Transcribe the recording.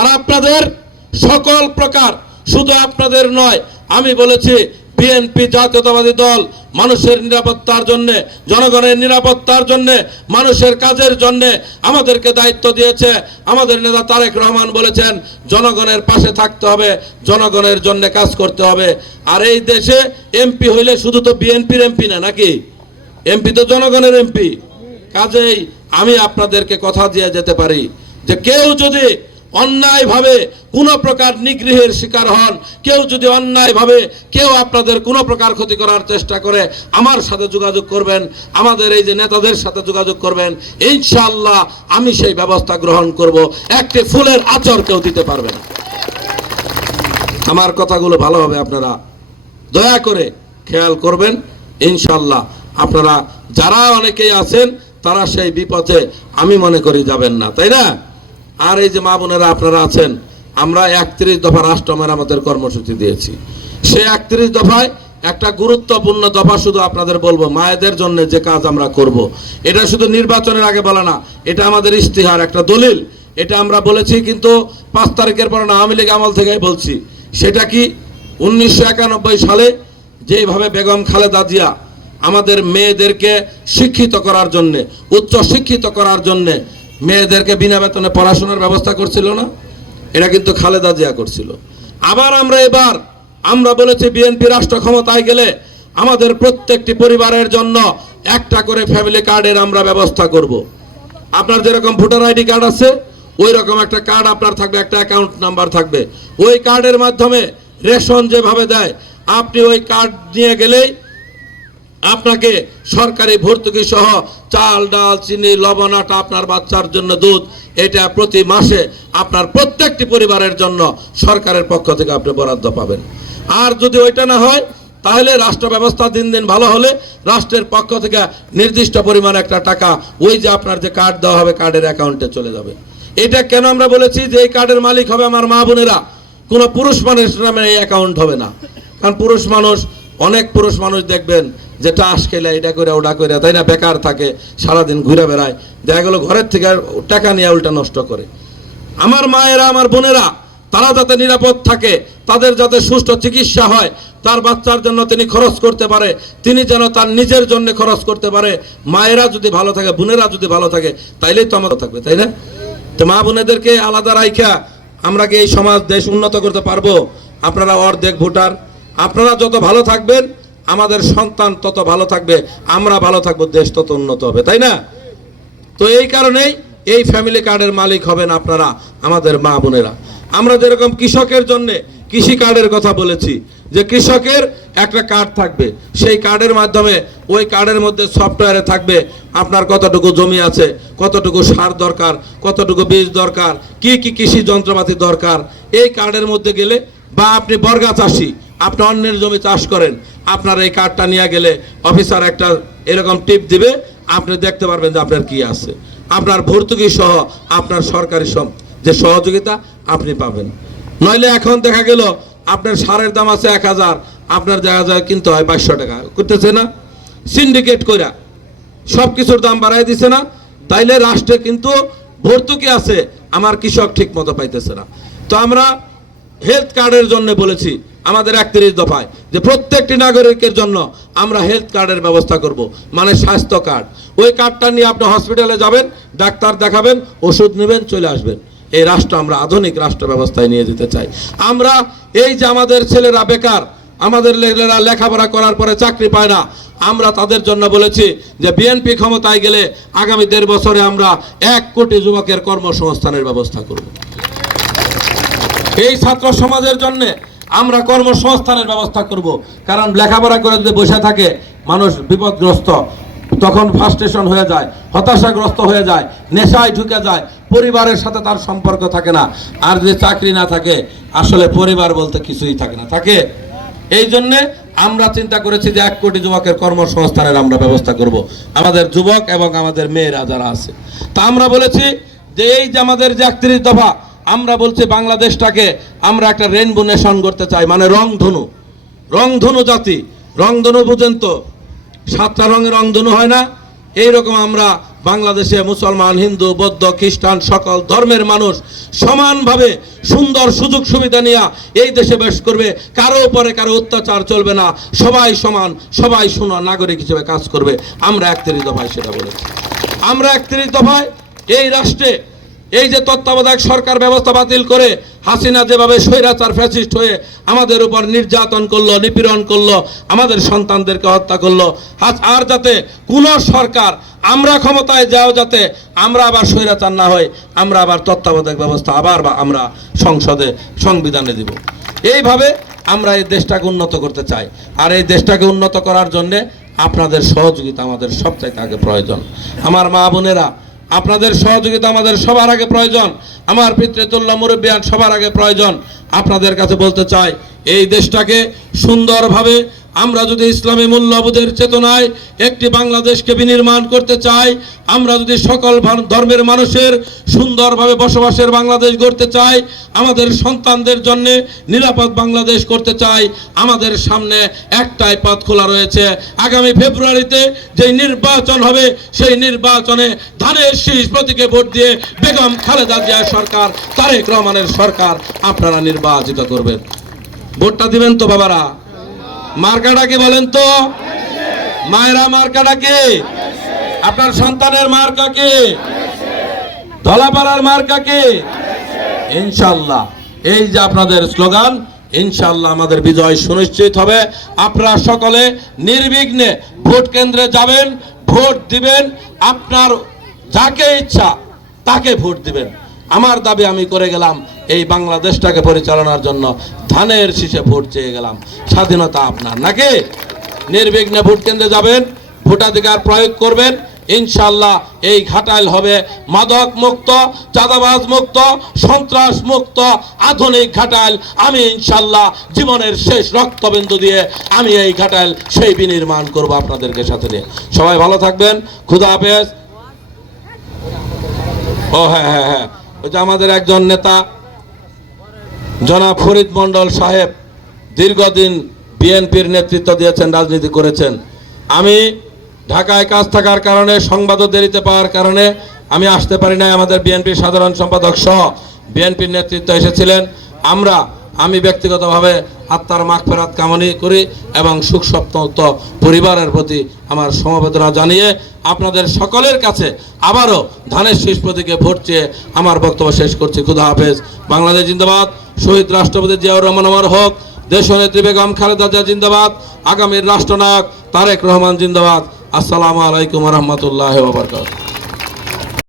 আর আপনাদের সকল প্রকার, শুধু আপনাদের নয়, আমি বলেছি বিএনপি জাতীয়তাবাদী দল মানুষের নিরাপত্তার জন্য, জনগণের নিরাপত্তার জন্য, মানুষের কাজের জন্য আমাদেরকে দায়িত্ব দিয়েছে। আমাদের নেতা তারেক রহমান বলেছেন, জনগণের পাশে থাকতে হবে, জনগণের জন্য কাজ করতে হবে। আর এই দেশে এমপি হইলে শুধু তো বিএনপির এমপি না, নাকি? এমপি তো জনগণের এমপি কাজেই আমি আপনাদেরকে কথা দিয়ে যেতে পারি যে কেউ যদি অন্যায়ভাবে কোনো প্রকার নিগৃহের শিকার হন। কেউ যদি অন্যায়ভাবে কেউ আপনাদের কোনো প্রকার ক্ষতি করার চেষ্টা করে, আমার সাথে যোগাযোগ করবেন, আমাদের এই যে নেতাদের সাথে যোগাযোগ করবেন, ইনশাআল্লাহ আমি সেই ব্যবস্থা গ্রহণ করব। একটি ফুলের আচর কেউ দিতে পারবে না। আমার কথাগুলো ভালোভাবে আপনারা দয়া করে খেয়াল করবেন ইনশাল্লাহ আপনারা যারা অনেকেই আছেন, তারা সেই বিপথে আমি মনে করি যাবেন না, তাই না? আর এই যে মা বোনেরা আপনারা আছেন, আমরা একত্রিশ দফা রাষ্ট্র মেরামতের কর্মসূচি দিয়েছি। সে একত্রিশ দফায় একটা গুরুত্বপূর্ণ দফা শুধু আপনাদের বলব, মায়েদের জন্য যে কাজ আমরা করব। এটা শুধু নির্বাচনের আগে বলে না, এটা আমাদের ইশতিহার একটা দলিল। এটা আমরা বলেছি কিন্তু পাঁচ তারিখের পর না, আওয়ামী লীগ আমল থেকেই বলছি। সেটা কি? উনিশশো একানব্বই সালে যেভাবে বেগম খালেদা জিয়া আমাদের মেয়েদেরকে শিক্ষিত করার জন্যে উচ্চ শিক্ষিত করার জন্য মেয়েদেরকে বিনা বেতনে পড়াশোনার ব্যবস্থা করছিল না এটা কিন্তু খালেদা জিয়া করছিল আবার আমরা এবার, আমরা বলেছি বিএনপি রাষ্ট্র ক্ষমতায় গেলে আমাদের প্রত্যেকটি পরিবারের জন্য একটা করে ফ্যামিলি কার্ডের আমরা ব্যবস্থা করব। আপনার যেরকম ভোটার আইডি কার্ড আছে ওই রকম একটা কার্ড আপনার থাকবে, একটা অ্যাকাউন্ট নাম্বার থাকবে ওই কার্ডের মাধ্যমে রেশন যেভাবে দেয়, আপনি ওই কার্ড নিয়ে গেলেই আপনাকে সরকারি ভর্তুকি সহ চাল, ডাল, চিনি, লবণ, আটা আপনার বাচ্চার জন্য দুধ, এটা প্রতি মাসে আপনার প্রত্যেকটি পরিবারের জন্য সরকারের পক্ষ থেকে আপনি বরাদ্দ পাবেন। আর যদি ওইটা না হয়, তাহলে রাষ্ট্র ব্যবস্থা দিন দিন ভালো হলে রাষ্ট্রের পক্ষ থেকে নির্দিষ্ট পরিমাণ একটা টাকা, ওই যে আপনার যে কার্ড দেওয়া হবে, কার্ডের অ্যাকাউন্টে চলে যাবে। এটা কেন আমরা বলেছি যে এই কার্ডের মালিক হবে আমার মা বোনেরা? কোনো পুরুষ মানুষের নামে এই অ্যাকাউন্ট হবে না। কারণ পুরুষ মানুষ, অনেক পুরুষ মানুষ দেখবেন যে টাস খেলে এটা করে ওটা করে তাই না? বেকার থাকে, সারাদিন ঘুরে বেড়ায়। দেখা গেলো ঘরের থেকে টাকা নিয়ে উল্টা নষ্ট করে। আমার মায়েরা, আমার বোনেরা, তারা যাতে নিরাপদ থাকে, তাদের যাতে সুষ্ঠু চিকিৎসা হয়, তার বাচ্চার জন্য তিনি খরচ করতে পারে, তিনি যেন তার নিজের জন্য খরচ করতে পারে। মায়েরা যদি ভালো থাকে, বোনেরা যদি ভালো থাকে, তাইলেই তো আমার থাকবে, তাই না? তো মা বোনেদেরকে আলাদা রাইখা আমরা কি এই সমাজ, দেশ উন্নত করতে পারব? আপনারা অর্ধেক ভোটার। আপনারা যত ভালো থাকবেন আমাদের সন্তান তত ভালো থাকবে, আমরা ভালো থাকব, দেশ তত উন্নত হবে, তাই না? তো এই কারণেই এই ফ্যামিলি কার্ডের মালিক হবেন আপনারা, আমাদের মা বোনেরা। আমরা যেরকম কৃষকের জন্য কৃষি কার্ডের কথা বলেছি, যে কৃষকের একটা কার্ড থাকবে, সেই কার্ডের মাধ্যমে ওই কার্ডের মধ্যে সফটওয়্যারে থাকবে, আপনার কতটুকু জমি আছে, কতটুকু সার দরকার, কতটুকু বীজ দরকার, কি কি কৃষি যন্ত্রপাতি দরকার, এই কার্ডের মধ্যে গেলে বা আপনি বর্গা চাষি আপনি অন্যের জমি চাষ করেন, আপনার এই কার্ডটা নিয়ে গেলে অফিসার একটা এরকম টিপ দিবে, আপনি দেখতে পারবেন যে আপনার কি আছে। আপনার ভর্তুকি সহ আপনার সরকারি যে সহযোগিতা আপনি পাবেন। নইলে এখন দেখা গেল আপনার সারের দাম আছে এক হাজার, আপনার দেখা যায় কিনতে হয় বাইশশো টাকা। করতেছে না? সিন্ডিকেট কইরা। সব কিছুর দাম বাড়াই দিছে না। তাইলে রাষ্ট্রে কিন্তু ভর্তুকি আছে, আমার কৃষক ঠিক মতো পাইতেছে না। তো আমরা হেলথ কার্ডের জন্য বলেছি আমাদের একত্রিশ দফায় যে প্রত্যেকটি নাগরিকের জন্য আমরা হেলথ কার্ডের ব্যবস্থা করব মানে স্বাস্থ্য কার্ড ওই কার্ডটা নিয়ে আপনি হসপিটালে যাবেন, ডাক্তার দেখাবেন, ওষুধ নেবেন, চলে আসবেন। এই রাষ্ট্র আমরা আধুনিক রাষ্ট্র ব্যবস্থায় নিয়ে যেতে চাই। আমরা এই যে আমাদের ছেলেরা বেকার, আমাদের ছেলেরা লেখাপড়া করার পরে চাকরি পায় না, আমরা তাদের জন্য বলেছি যে বিএনপি ক্ষমতায় গেলে আগামী দেড় বছরে আমরা এক কোটি যুবকের কর্মসংস্থানের ব্যবস্থা করব। এই ছাত্র সমাজের জন্য আমরা কর্মসংস্থানের ব্যবস্থা করব। কারণ লেখাপড়া করে যদি বসে থাকে, মানুষ বিপদগ্রস্ত, তখন ফার্স্টেশন হয়ে যায়, হতাশাগ্রস্ত হয়ে যায়, নেশায় ঢুকে যায়, পরিবারের সাথে তার সম্পর্ক থাকে না। আর যে চাকরি না থাকে, আসলে পরিবার বলতে কিছুই থাকে না। থাকে? এই জন্যে আমরা চিন্তা করেছি যে এক কোটি যুবকের কর্মসংস্থানের আমরা ব্যবস্থা করব। আমাদের যুবক এবং আমাদের মেয়েরা যারা আছে। তা আমরা বলেছি যে এই যে আমাদের যে একত্রিশ দফা আমরা বলছি বাংলাদেশটাকে আমরা একটা রেনবো নেশন করতে চাই মানে রংধনু। রংধনু জাতি, রংধনু বুঝেন তো, সাতটা রঙের রংধনু হয় না? এইরকম আমরা বাংলাদেশে মুসলমান, হিন্দু, বৌদ্ধ, খ্রিস্টান সকল ধর্মের মানুষ সমানভাবে সুন্দর সুযোগ সুবিধা নিয়ে এই দেশে বাস করবে। কারও উপরে কারও অত্যাচার চলবে না। সবাই সমান, সবাই সুন নাগরিক হিসেবে কাজ করবে। আমরা একত্রিশ দফায় সেটা বলেছি আমরা একত্রিশ দফায় এই রাষ্ট্রে। এই যে তত্ত্বাবধায়ক সরকার ব্যবস্থা বাতিল করে হাসিনা যেভাবে স্বৈরাচার ফ্যাসিস্ট হয়ে আমাদের উপর নির্যাতন করল, নিপীড়ন করল, আমাদের সন্তানদেরকে হত্যা করল আর যাতে কোন সরকার আমরা ক্ষমতায় যাও যাতে আমরা আবার স্বৈরাচার না হই, আমরা আবার তত্ত্বাবধায়ক ব্যবস্থা আবার বা আমরা সংসদে সংবিধানে দিব। এইভাবে আমরা এই দেশটাকে উন্নত করতে চাই। আর এই দেশটাকে উন্নত করার জন্যে আপনাদের সহযোগিতা আমাদের সবচাইতে আগে প্রয়োজন। আমার মা বোনেরা আপনাদের সহযোগিতা আমাদের সবার আগে প্রয়োজন। আমার পিতৃতুল্য মুরব্বিয়ান সবার আগে প্রয়োজন। আপনাদের কাছে বলতে চাই, এই দেশটাকে সুন্দরভাবে আমরা যদি ইসলামী মূল্যবোধের চেতনায় একটি বাংলাদেশকে বিনির্মাণ করতে চাই, আমরা যদি সকল ধর্মের মানুষের সুন্দরভাবে বসবাসের বাংলাদেশ গড়তে চাই, আমাদের সন্তানদের জন্য নিরাপদ বাংলাদেশ করতে চাই, আমাদের সামনে একটাই পথ খোলা রয়েছে। আগামী ফেব্রুয়ারিতে যে নির্বাচন হবে, সেই নির্বাচনে ধানের শীষ প্রতীকে ভোট দিয়ে বেগম খালেদা জিয়া সরকার, তারেক রহমানের সরকার আপনারা নির্বাচিত করবেন। ভোটটা দিবেন তো বাবারা। মার্কাটা কি বলেন তো? মায়েরা মার্কাটা কি আপনার সন্তানের মার্কা কি ধলাপাড়ার মার্কা কি ইনশাল্লাহ। এই যে আপনাদের স্লোগান, ইনশাল্লাহ আমাদের বিজয় সুনিশ্চিত হবে। আপনারা সকলে নির্বিঘ্নে ভোট কেন্দ্রে যাবেন, ভোট দিবেন। আপনার যাকে ইচ্ছা তাকে ভোট দিবেন। আমার দাবি আমি করে গেলাম, এই বাংলাদেশটাকে পরিচালনার জন্য ধানের শীষে ভোট চেয়ে গেলাম। স্বাধীনতা আপনার নাকি? নির্বিঘ্নে ভোট কেন্দ্রে যাবেন, ভোটাধিকার প্রয়োগ করবেন, ইনশাল্লাহ এই ঘাটাইল হবে মাদক মুক্ত, চাঁদাবাজ মুক্ত, সন্ত্রাস মুক্ত, আধুনিক ঘাটাইল আমি ইনশাল্লাহ জীবনের শেষ রক্তবিন্দু দিয়ে আমি এই ঘাটাইল সেই বিনির্মাণ করব আপনাদেরকে সাথে নিয়ে। সবাই ভালো থাকবেন, খুদা হাফেজ। ও হ্যাঁ হ্যাঁ হ্যাঁ। ওই যে আমাদের একজন নেতা, জনাব ফরিদ মন্ডল সাহেব, দীর্ঘদিন বিএনপির নেতৃত্ব দিয়েছেন, রাজনীতি করেছেন। আমি ঢাকায় কাজ থাকার কারণে, সংবাদও দেরিতে পাওয়ার কারণে আমি আসতে পারি নাই। আমাদের বিএনপির সাধারণ সম্পাদক সহ বিএনপির নেতৃত্ব এসেছিলেন। আমরা, আমি ব্যক্তিগতভাবে আত্মার মাগফেরাত কামনা করি এবং সুখ সপ্তমত পরিবারের প্রতি আমার সমবেদনা জানিয়ে আপনাদের সকলের কাছে আবারও ধানের শীষ প্রতীকে ভোট চেয়ে আমার বক্তব্য শেষ করছি। খুদা হাফেজ। বাংলাদেশ জিন্দাবাদ। শহীদ রাষ্ট্রপতি জিয়াউর রহমান আমার হোক। দেশনেত্রী বেগম খালেদা জিয়া জিন্দাবাদ। আগামীর রাষ্ট্রনায়ক তারেক রহমান জিন্দাবাদ। আসসালামু আলাইকুম রহমতুল্লাহ বাবরকাত